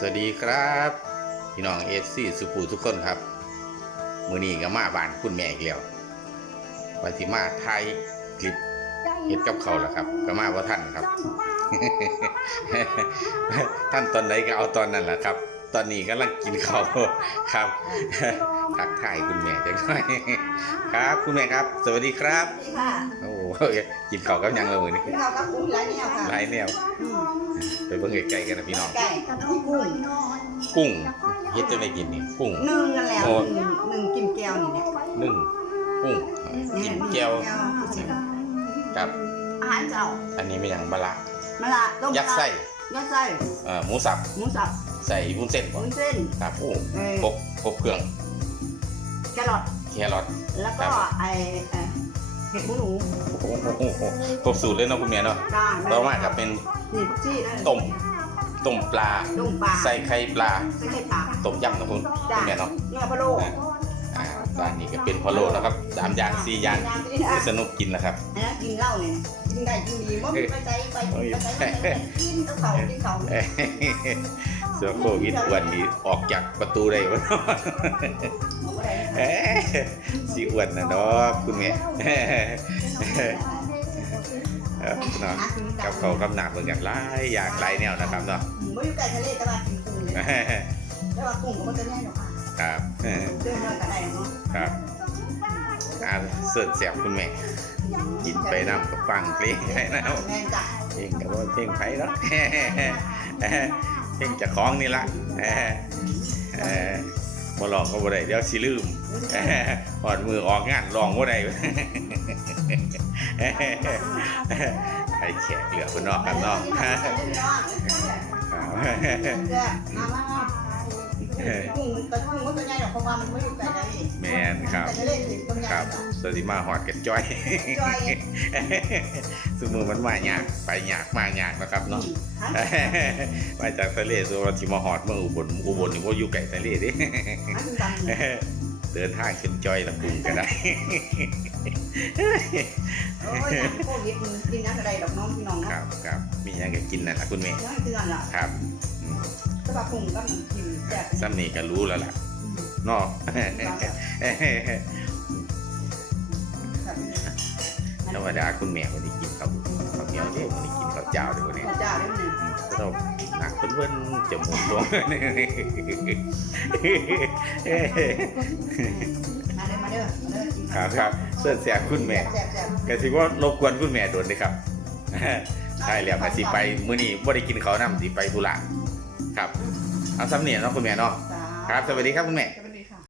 สวัสดีครับพี่น้องเอฟซีสุปูทุกคนครับมือนี้ก็มาบ้านคุณแม่อีกแล้ววันที่มาไทยคลิปเฮ็ดกับเขาแล้วครับ ก็มาว่าท่านครับ ท่านตอนไหนก็เอาตอนนั้นแหละครับ ตอนนี้กำลังกินเขาวครับทักทายคุณแม่จังหน่อย ครับคุณแม่ครับ สวัสดีครับสวัสดีค่ะโอ้โหกินเขาวกับหยังเลยนี่กินข้าวกับกุ้งหลายแนวค่ะหลายแนวอืมไปเบิ่งไกลๆกันนะพี่น้องไก่ที่กุ้งกุ้งเฮ็ดจะได้กินนี่กุ้งนึ่งกันแล้วโอ้หนึ่งหนึ่งกินแก้วนี่แหละนึ่งกุ้งกินแก้วกับอาหารเจ้าอันนี้ไม่อย่างบะละมะละต้มยัดไส้ยัดไส้เอ่อหมูสับหมูสับใส่วุ้นเส้นวุ้นเส้นครับโอ้เออครบครบเครื่องแครอท แครอทแล้วก็ไอเอ่อเห็ดหมูหนูโอ้โหครบสูตรเลยเนาะคุณแม่เนาะจ้าต่อมากับเป็นนี่จี้นะต้มต้มปลาต้มปลาใส่ไข่ปลาใส่ไข่ปลาต้มยำนะคุณจ้าคุณแม่เนาะเนื้อพะโล้อ่าตอนนี้ก็เป็นพะโล้แล้วครับสามอย่างสี่อย่างสนุกกินแล้วครับอันนั้นกินเหล้าเนี่ยกินได้กินดีมันไปใจไปไปใจกินก็เขากินเขา เสือโควิดวันนี้ออกจากประตูได้วะเอ้ยสิอ้วนนะเนาะคุณแม่ครับเนาะกับเขากับหนักเหมือนกันหลายอย่างหลายแนวนะครับเนาะไม่อยู่ใกลทะเลแต่ว่ากินกุ้งเลยแต่ว่ากุ้งมันจะแน่นอนค่ครับเรื่องเรื่องกันเนาะครับอ่าเสิร์ฟเสียบคุณแม่กินไปน้ำกับฟังเพลงไปน้แม่จ้ะำเพลงกับว่าเพลงไผ่เนาะ เพลงเจะคล้าของนี่ละเออเออบ่ลองก็บ่ได้เดี๋ยวสิลืมหอดมือออกงานลองบ่ได้ไอ้แขกเหลือคนนอกกันเนาะ กุ้งแต่กุ้งมันตัวใหญ่หรอกเพราะว่ามันไม่อยู่ใกล้ทะเลแมนครับ แต่ทะเลถึงตัวใหญ่ครับสวัสดีมาหอดกันจ้อยจ้อยสมือมันมาหยากไปหยากมาหยากนะครับเนาะ มาจากทะเลตัวเราที่มาหอดเมืองอุบลอุบลนี่ว่าอยู่ไก่ทะเลดิ อันนี้ดังเลยเดินทางขึ้นจอยลำพุงก็ได้ โอ้ยโควิดกินน้ำอะไรดอกน้องพี่น้องคเนาะรับครับมีหยังก็กินนั่นแหละคุณแม่ยังเตือนล่ะครับอืมแต่ ว่ากุ้งก็กินแซ่บซ้ำนี่ก็รู้แล้วล่ะเนาะธรรมดาคุณแม่วันนี้กินข้าวข้าวเหนียวเด้วันนี้กินข้าวเจ้าเด้วันนี้จ้าได้ไหมเราหนักเพิ่นๆจมูกลงมาเด้อมาเด้อมาเด้อกินครับครับเสื้อแสบคุณแม่แซ่บแซ่บก็สิว่ารบกวนคุณแม่โดนเลยครับใช่แล้วก็สิไปมื้อนี้บ่ได้กินข้าวน้ำสิไปธุระ ครับเอาซ้ำเนี่ยเนาะคุณแม่เนาะครับสวัสดีครับคุณแม่ สวัส